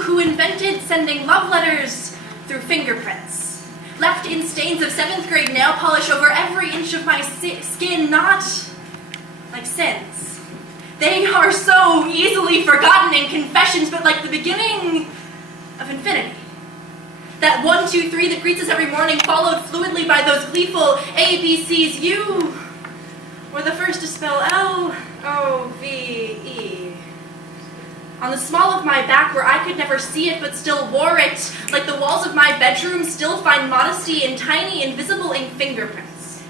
you who invented sending love letters through fingerprints, left in stains of 7th grade nail polish over every inch of my skin, not like sins. They are so easily forgotten in confessions, but like the beginning of infinity. That 1, 2, 3 that greets us every morning, followed fluidly by those gleeful ABCs. You were the first to spell L-O-V-E. On the small of my back where I could never see it but still wore it, like the walls of my bedroom still find modesty in tiny invisible ink fingerprints.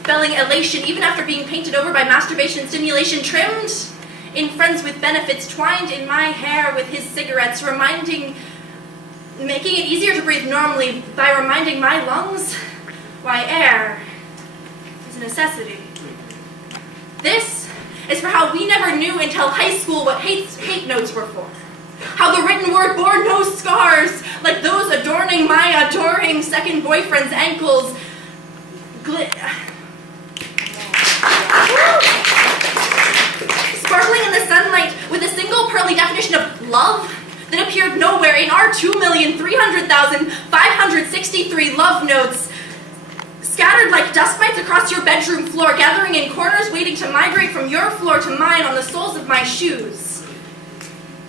Spelling elation even after being painted over by masturbation stimulation, trimmed in friends with benefits, twined in my hair with his cigarettes, making it easier to breathe normally by reminding my lungs why air is a necessity. This is for how we never knew until high school what hate notes were for. How the written word bore no scars, like those adorning my adoring second boyfriend's ankles. Sparkling in the sunlight with a single pearly definition of love that appeared nowhere in our 2,300,563 love notes, scattered like dust mites across your bedroom floor, gathering in corners, waiting to migrate from your floor to mine on the soles of my shoes.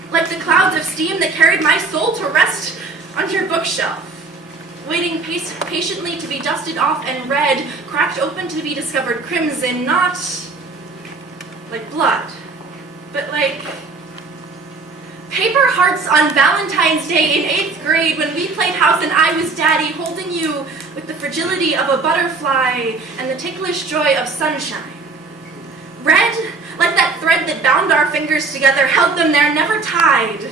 Like the clouds of steam that carried my soul to rest on your bookshelf, waiting patiently to be dusted off and read, cracked open to be discovered crimson, not like blood, but like paper hearts on Valentine's Day in 8th grade when we played house and I was daddy, holding you with the fragility of a butterfly and the ticklish joy of sunshine. Red, like that thread that bound our fingers together, held them there, never tied,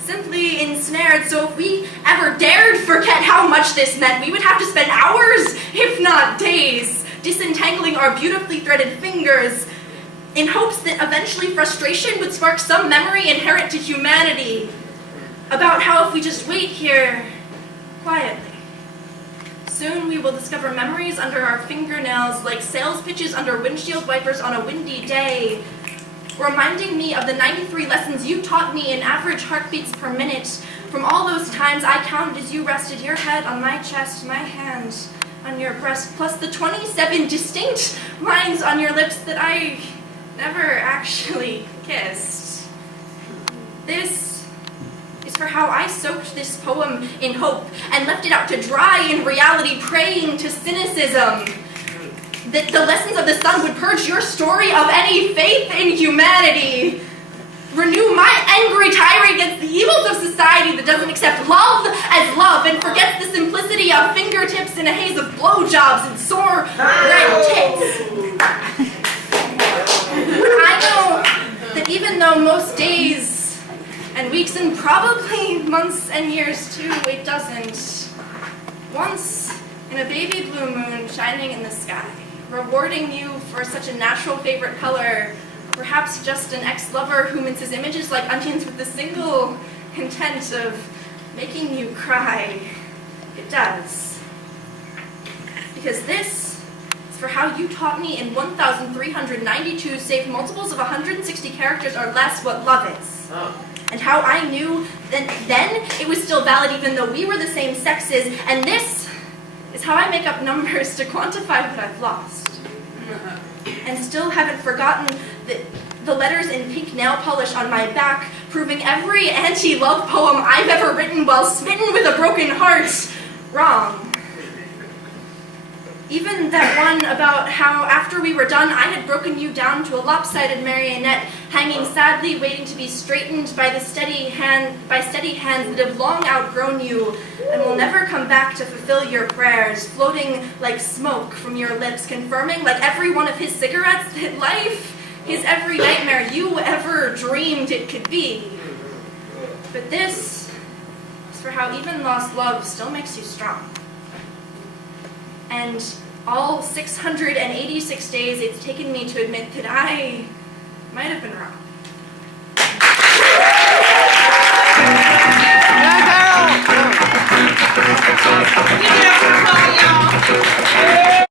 simply ensnared. So if we ever dared forget how much this meant, we would have to spend hours, if not days, disentangling our beautifully threaded fingers, in hopes that eventually frustration would spark some memory inherent to humanity about how if we just wait here quietly, soon we will discover memories under our fingernails like sales pitches under windshield wipers on a windy day, reminding me of the 93 lessons you taught me in average heartbeats per minute from all those times I counted as you rested your head on my chest, my hand on your breast, plus the 27 distinct lines on your lips that I never actually kissed. This is for how I soaked this poem in hope and left it out to dry in reality, praying to cynicism that the lessons of the sun would purge your story of any faith in humanity. Renew my angry tirade against the evils of society that doesn't accept love as love and forgets the simplicity of fingertips in a haze of blowjobs and sore red tits. I know that even though most days and weeks and probably months and years too, it doesn't, once in a baby blue moon shining in the sky, rewarding you for such a natural favorite color, perhaps just an ex-lover who minces images like onions with the single intent of making you cry, it does. Because this for how you taught me in 1,392 saved multiples of 160 characters or less what love is. Oh. And how I knew that then it was still valid even though we were the same sexes, and this is how I make up numbers to quantify what I've lost. And still haven't forgotten the letters in pink nail polish on my back, proving every anti-love poem I've ever written while smitten with a broken heart wrong. Even that one about how after we were done, I had broken you down to a lopsided marionette, hanging sadly, waiting to be straightened by steady hands that have long outgrown you and will never come back to fulfill your prayers, floating like smoke from your lips, confirming like every one of his cigarettes that life is every nightmare you ever dreamed it could be. But this is for how even lost love still makes you strong. And all 686 days it's taken me to admit that I might have been wrong.